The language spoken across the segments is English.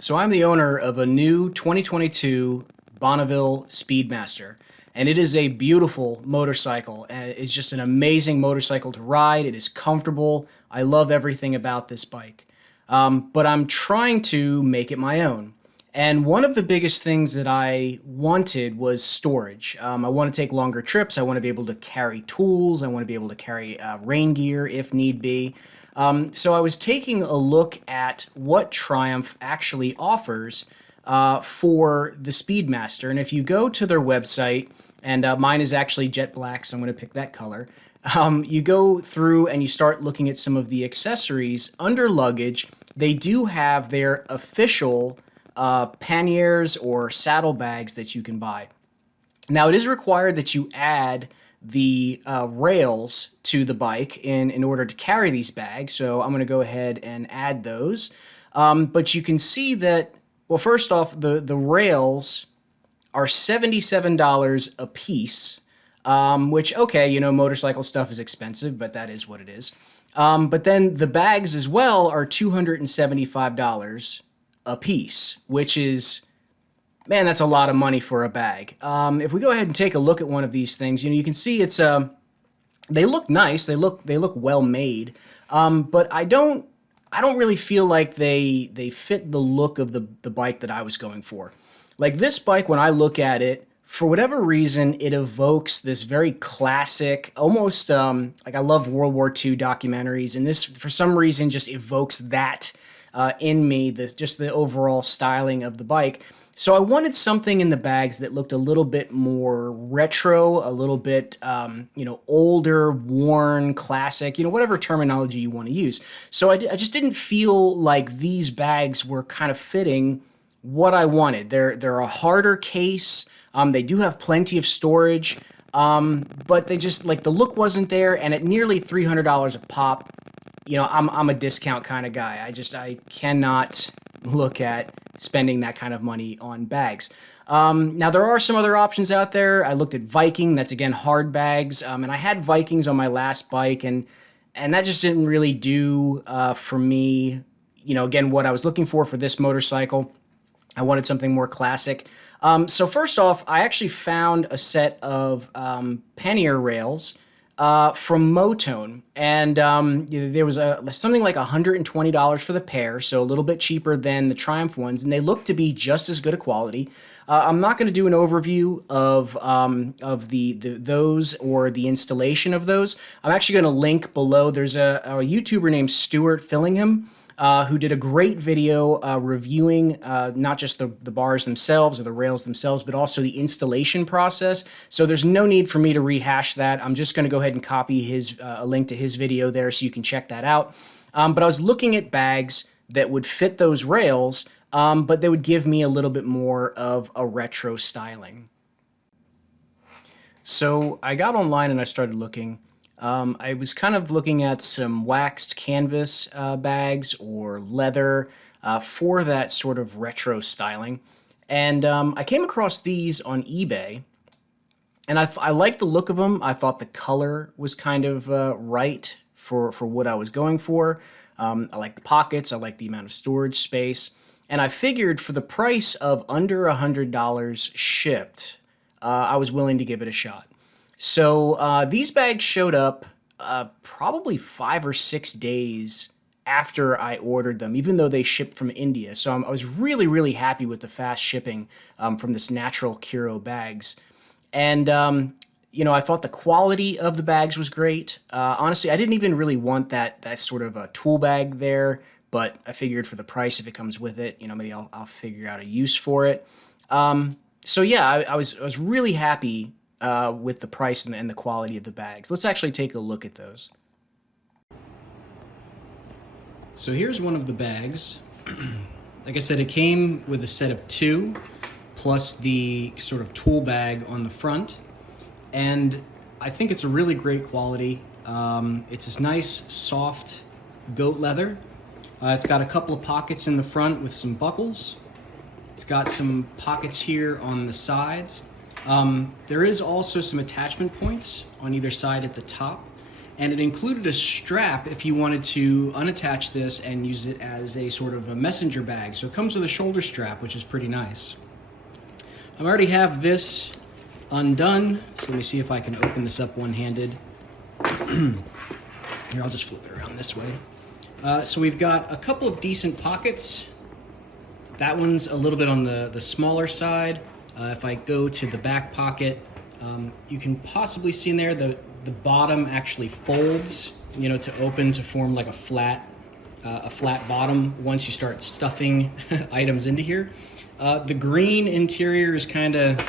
So I'm the owner of a new 2022 Bonneville Speedmaster, and it is a beautiful motorcycle, and it's just an amazing motorcycle to ride. It is comfortable. I love everything about this bike. But I'm trying to make it my own. And one of the biggest things that I wanted was storage. I want to take longer trips. I want to be able to carry tools. I want to be able to carry rain gear if need be. So I was taking a look at what Triumph actually offers for the Speedmaster. And if you go to their website, and mine is actually jet black, so I'm going to pick that color. You go through and you start looking at some of the accessories. Under luggage, they do have their official panniers or saddlebags that you can buy. Now, it is required that you add the rails to the bike in order to carry these bags, so I'm going to go ahead and add those. But you can see that, well, first off, the rails are $77 a piece, which, okay, you know, motorcycle stuff is expensive, but that is what it is. But then the bags as well are $275 a piece, which is, man, that's a lot of money for a bag. If we go ahead and take a look at one of these things, you know, you can see it's they look nice, they look well made, but I don't really feel like they fit the look of the bike that I was going for. Like this bike, when I look at it, for whatever reason, it evokes this very classic, almost like I love World War II documentaries, and this for some reason just evokes that in me, just the overall styling of the bike. So I wanted something in the bags that looked a little bit more retro, a little bit, you know, older, worn, classic, you know, whatever terminology you want to use. So I just didn't feel like these bags were kind of fitting what I wanted. They're a harder case. They do have plenty of storage, but they just, like, the look wasn't there, and at nearly $300 a pop, you know, I'm a discount kind of guy. I cannot look at spending that kind of money on bags. Now, there are some other options out there. I looked at Viking. That's, again, hard bags. And I had Vikings on my last bike, and that just didn't really do for me, you know, again, what I was looking for this motorcycle. I wanted something more classic. So first off, I actually found a set of pannier rails from Motone, and there was something like $120 for the pair, so a little bit cheaper than the Triumph ones, and they look to be just as good a quality. I'm not going to do an overview of those or the installation of those. I'm actually going to link below. There's a YouTuber named Stuart Fillingham, who did a great video reviewing not just the bars themselves or the rails themselves, but also the installation process. So there's no need for me to rehash that. I'm just going to go ahead and copy a link to his video there so you can check that out. But I was looking at bags that would fit those rails, but they would give me a little bit more of a retro styling. So I got online and I started looking. I was kind of looking at some waxed canvas bags or leather for that sort of retro styling. And I came across these on eBay, and I liked the look of them. I thought the color was kind of right for what I was going for. I like the pockets. I like the amount of storage space. And I figured for the price of under $100 shipped, I was willing to give it a shot. So these bags showed up probably 5 or 6 days after I ordered them, even though they shipped from India. So I was really, really happy with the fast shipping from this Natural Curo bags. And, you know, I thought the quality of the bags was great. Honestly, I didn't even really want that sort of a tool bag there, but I figured for the price, if it comes with it, you know, maybe I'll figure out a use for it. So yeah, I was really happy with the price and the quality of the bags. Let's actually take a look at those. So here's one of the bags. Like I said, it came with a set of 2, plus the sort of tool bag on the front. And I think it's a really great quality. It's this nice, soft goat leather. It's got a couple of pockets in the front with some buckles. It's got some pockets here on the sides. There is also some attachment points on either side at the top. and it included a strap if you wanted to unattach this and use it as a sort of a messenger bag. So it comes with a shoulder strap, which is pretty nice. I already have this undone, so let me see if I can open this up one-handed. Here, I'll just flip it around this way. So we've got a couple of decent pockets. That one's a little bit on the smaller side. If I go to the back pocket, you can possibly see in there the bottom actually folds, you know, to open to form like a flat bottom once you start stuffing items into here. The green interior is kind of,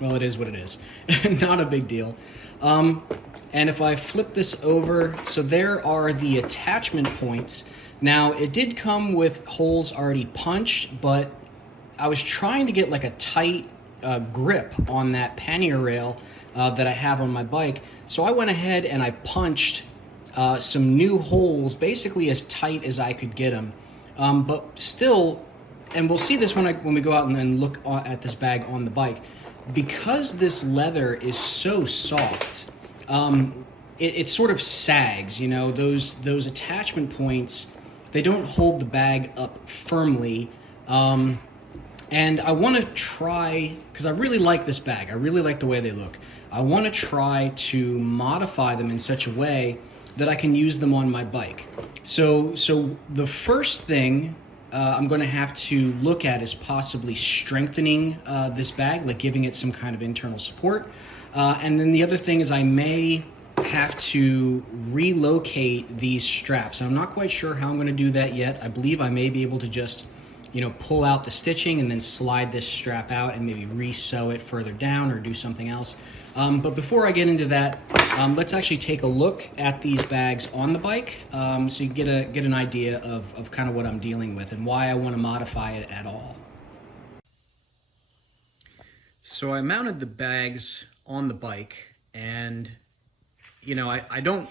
well, it is what it is. Not a big deal. And if I flip this over, so there are the attachment points. Now, it did come with holes already punched, but I was trying to get like a tight grip on that pannier rail that I have on my bike. So I went ahead and I punched some new holes, basically as tight as I could get them. But still, and we'll see this when we go out and then look at this bag on the bike, because this leather is so soft, it sort of sags, you know, those attachment points, they don't hold the bag up firmly. And I want to try, because I really like this bag, I really like the way they look. I want to try to modify them in such a way that I can use them on my bike. So the first thing I'm going to have to look at is possibly strengthening this bag, like giving it some kind of internal support. And then the other thing is I may have to relocate these straps. I'm not quite sure how I'm going to do that yet. I believe I may be able to just, you know, pull out the stitching and then slide this strap out and maybe re-sew it further down or do something else. But before I get into that, let's actually take a look at these bags on the bike, so you get an idea of kind of what I'm dealing with and why I want to modify it at all. So I mounted the bags on the bike, and you know, I don't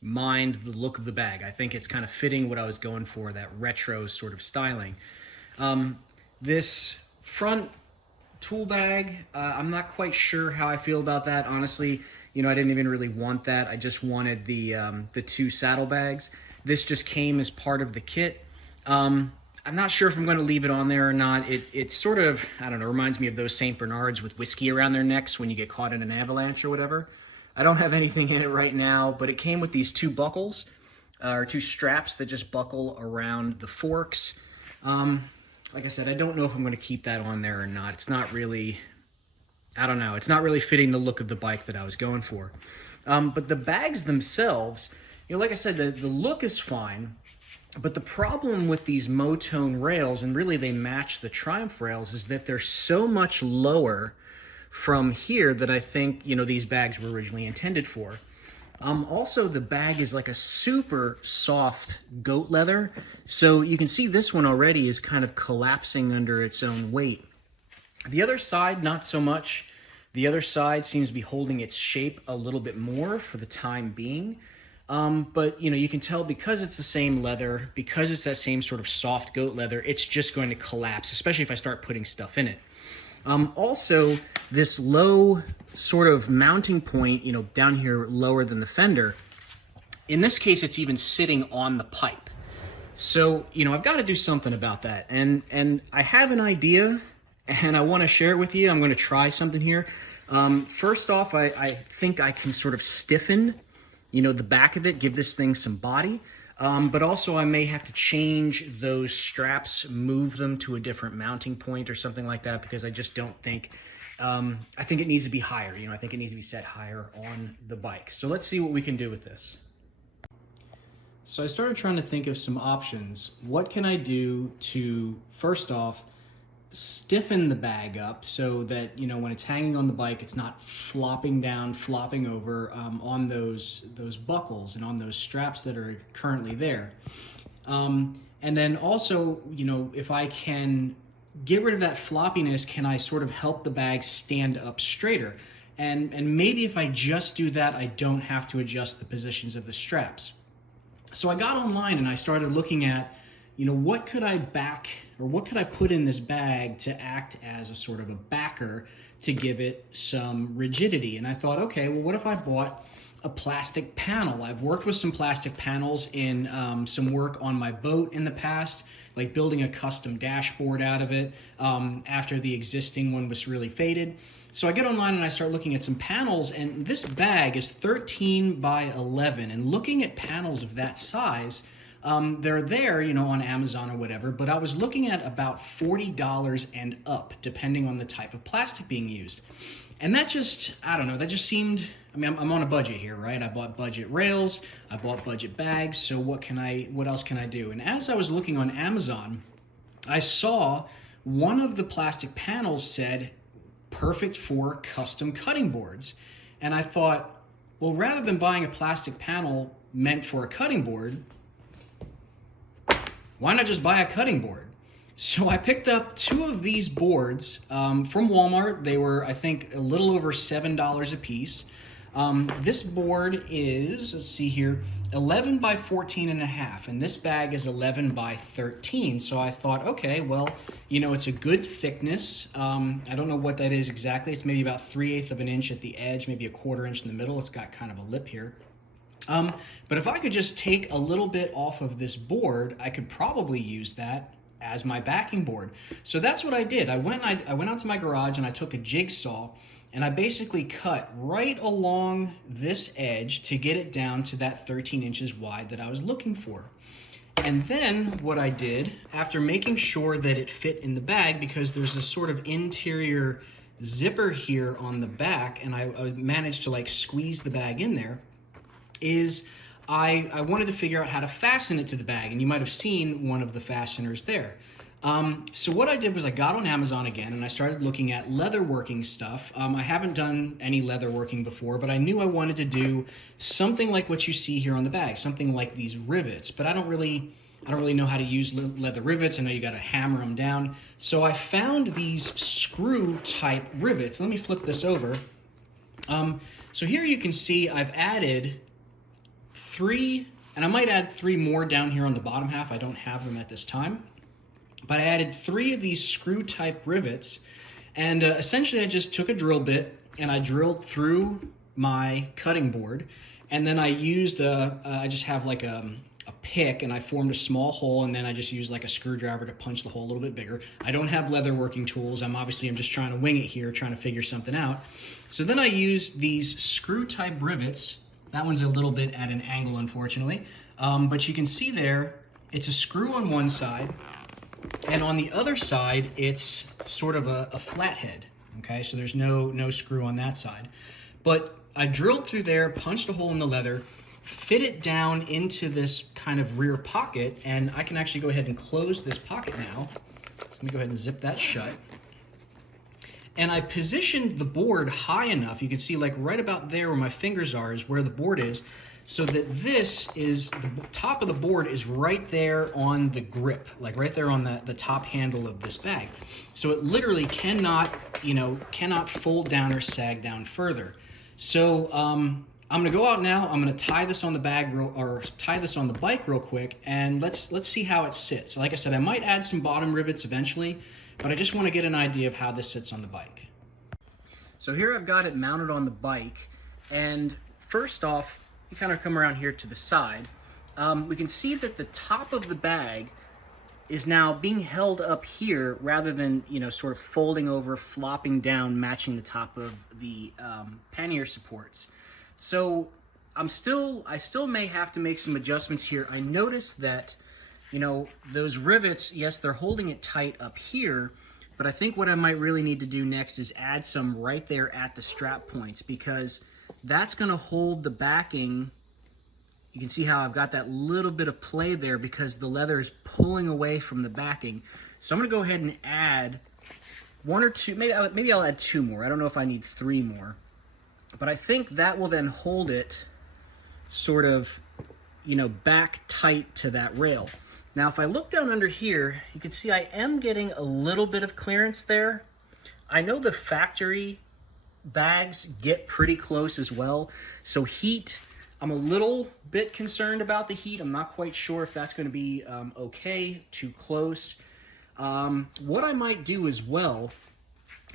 mind the look of the bag. I think it's kind of fitting what I was going for, that retro sort of styling. This front tool bag, I'm not quite sure how I feel about that, honestly. You know, I didn't even really want that. I just wanted the 2 saddlebags. This just came as part of the kit. I'm not sure if I'm going to leave it on there or not. It's sort of, I don't know, reminds me of those St. Bernards with whiskey around their necks when you get caught in an avalanche or whatever. I don't have anything in it right now, but it came with these 2 buckles, or 2 straps that just buckle around the forks. Like I said, I don't know if I'm going to keep that on there or not. It's not really, I don't know, it's not really fitting the look of the bike that I was going for. But the bags themselves, you know, like I said, the look is fine, but the problem with these Motone rails, and really they match the Triumph rails, is that they're so much lower from here that I think, you know, these bags were originally intended for. Also, the bag is like a super soft goat leather, so you can see this one already is kind of collapsing under its own weight. The other side, not so much. The other side seems to be holding its shape a little bit more for the time being. But, you know, you can tell because it's the same leather, because it's that same sort of soft goat leather, it's just going to collapse, especially if I start putting stuff in it. Also, this low sort of mounting point, you know, down here lower than the fender, in this case, it's even sitting on the pipe. So, you know, I've got to do something about that. And I have an idea, and I want to share it with you. I'm going to try something here. First off, I think I can sort of stiffen, you know, the back of it, give this thing some body. But also I may have to change those straps, move them to a different mounting point or something like that, because I just don't think, I think it needs to be higher. You know, I think it needs to be set higher on the bike. So let's see what we can do with this. So I started trying to think of some options. What can I do to, first off, stiffen the bag up so that, you know, when it's hanging on the bike, it's not flopping down, flopping over on those buckles and on those straps that are currently there. And then also, you know, if I can get rid of that floppiness, can I sort of help the bag stand up straighter? And maybe if I just do that, I don't have to adjust the positions of the straps. So I got online and I started looking at, you know, what could I put in this bag to act as a sort of a backer to give it some rigidity? And I thought, okay, well, what if I bought a plastic panel. I've worked with some plastic panels in some work on my boat in the past, like building a custom dashboard out of it after the existing one was really faded. So I get online and I start looking at some panels, and this bag is 13 by 11. And looking at panels of that size, they're there, you know, on Amazon or whatever, but I was looking at about $40 and up, depending on the type of plastic being used. And that just, I don't know, that just seemed, I mean, I'm on a budget here, right? I bought budget rails, I bought budget bags, so what else can I do? And as I was looking on Amazon, I saw one of the plastic panels said, perfect for custom cutting boards. And I thought, well, rather than buying a plastic panel meant for a cutting board, why not just buy a cutting board? So I picked up two of these boards from Walmart. They were, I think, a little over $7 a piece. This board is, let's see here, 11 by 14 and a half, and this bag is 11 by 13. So I thought, okay, well, you know, it's a good thickness. I don't know what that is exactly. It's maybe about 3/8 of an inch at the edge, maybe a 1/4 inch in the middle. It's got kind of a lip here. But if I could just take a little bit off of this board, I could probably use that as my backing board. So that's what I did. I went out to my garage and I took a jigsaw and I basically cut right along this edge to get it down to that 13 inches wide that I was looking for. And then what I did, after making sure that it fit in the bag, because there's this sort of interior zipper here on the back, and I managed to like squeeze the bag in there, is I wanted to figure out how to fasten it to the bag, and you might have seen one of the fasteners there. So what I did was I got on Amazon again and I started looking at leatherworking stuff. I haven't done any leatherworking before, but I knew I wanted to do something like what you see here on the bag, something like these rivets, but I don't really know how to use leather rivets. I know you got to hammer them down. So I found these screw type rivets. Let me flip this over. So here you can see I've added 3, and I might add 3 more down here on the bottom half. I don't have them at this time. But I added 3 of these screw type rivets, and essentially I just took a drill bit and I drilled through my cutting board, and then I used I just have like a pick, and I formed a small hole, and then I just used like a screwdriver to punch the hole a little bit bigger. I don't have leather working tools. I'm just trying to wing it here, trying to figure something out. So then I used these screw type rivets. That one's a little bit at an angle, unfortunately, but you can see there it's a screw on one side, and on the other side, it's sort of a flathead, okay? So there's no screw on that side. But I drilled through there, punched a hole in the leather, fit it down into this kind of rear pocket, and I can actually go ahead and close this pocket now. So let me go ahead and zip that shut. And I positioned the board high enough, you can see like right about there where my fingers are is where the board is, so that this is, the top of the board is right there on the grip, like right there on the top handle of this bag. So it literally cannot fold down or sag down further. So I'm gonna go out now, I'm gonna tie this on the bag tie this on the bike real quick, and let's see how it sits. Like I said, I might add some bottom rivets eventually, but I just wanna get an idea of how this sits on the bike. So here I've got it mounted on the bike, and first off, you kind of come around here to the side. We can see that the top of the bag is now being held up here rather than, sort of folding over, flopping down, matching the top of the pannier supports. So I still may have to make some adjustments here. I noticed that, those rivets, yes, they're holding it tight up here, but I think what I might really need to do next is add some right there at the strap points, because that's going to hold the backing. You can see how I've got that little bit of play there because the leather is pulling away from the backing. So I'm going to go ahead and add 1 or 2, maybe I'll add 2 more. I don't know if I need 3 more. But I think that will then hold it sort of, back tight to that rail. Now if I look down under here, you can see I am getting a little bit of clearance there. I know the factory bags get pretty close as well. So heat, I'm a little bit concerned about the heat. I'm not quite sure if that's going to be okay, too close. What I might do as well,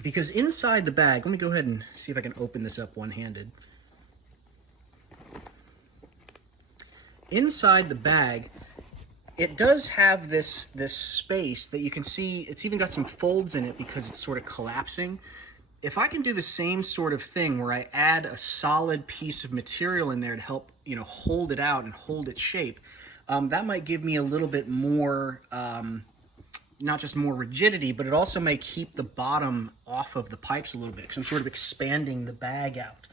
because inside the bag, let me go ahead and see if I can open this up one-handed. inside the bag, it does have this space that you can see. It's even got some folds in it because it's sort of collapsing. If I can do the same sort of thing where I add a solid piece of material in there to help, you know, hold it out and hold its shape, that might give me a little bit more, not just more rigidity, but it also may keep the bottom off of the pipes a little bit because I'm sort of expanding the bag out.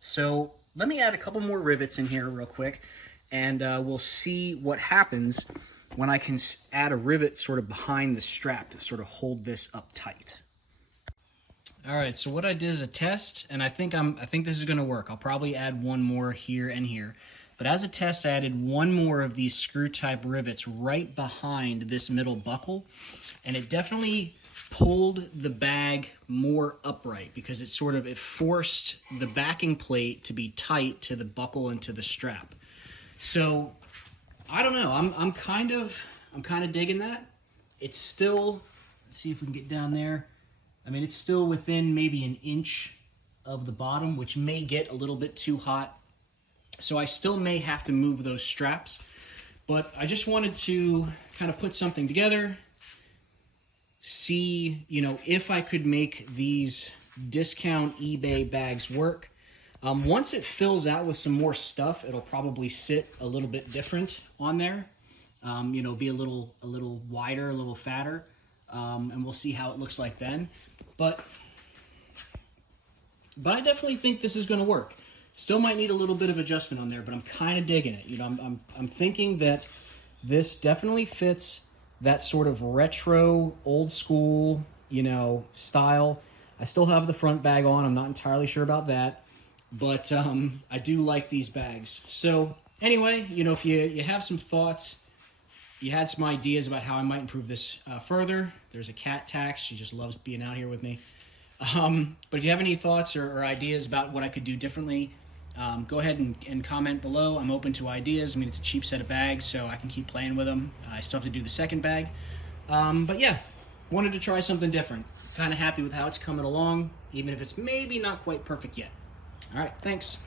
So let me add a couple more rivets in here real quick, and we'll see what happens when I can add a rivet sort of behind the strap to sort of hold this up tight. All right, so what I did is a test, and I think this is going to work. I'll probably add one more here and here. But as a test, I added one more of these screw-type rivets right behind this middle buckle, and it definitely pulled the bag more upright because it forced the backing plate to be tight to the buckle and to the strap. So I don't know. I'm kind of digging that. It's still, let's see if we can get down there. I mean, it's still within maybe an inch of the bottom, which may get a little bit too hot. So I still may have to move those straps, but I just wanted to kind of put something together, see, you know, if I could make these discount eBay bags work. Once it fills out with some more stuff, it'll probably sit a little bit different on there. You know, be a little wider, a little fatter, and we'll see how it looks like then. But I definitely think this is going to work. Still might need a little bit of adjustment on there, but I'm kind of digging it. You know, I'm thinking that this definitely fits that sort of retro, old school, you know, style. I still have the front bag on. I'm not entirely sure about that, but I do like these bags. So anyway, you know, if you have some thoughts, you had some ideas about how I might improve this further. There's a cat tax. She just loves being out here with me. But if you have any thoughts or ideas about what I could do differently, go ahead and comment below. I'm open to ideas. I mean, it's a cheap set of bags, so I can keep playing with them. I still have to do the second bag. But yeah, wanted to try something different. Kind of happy with how it's coming along, even if it's maybe not quite perfect yet. All right, thanks.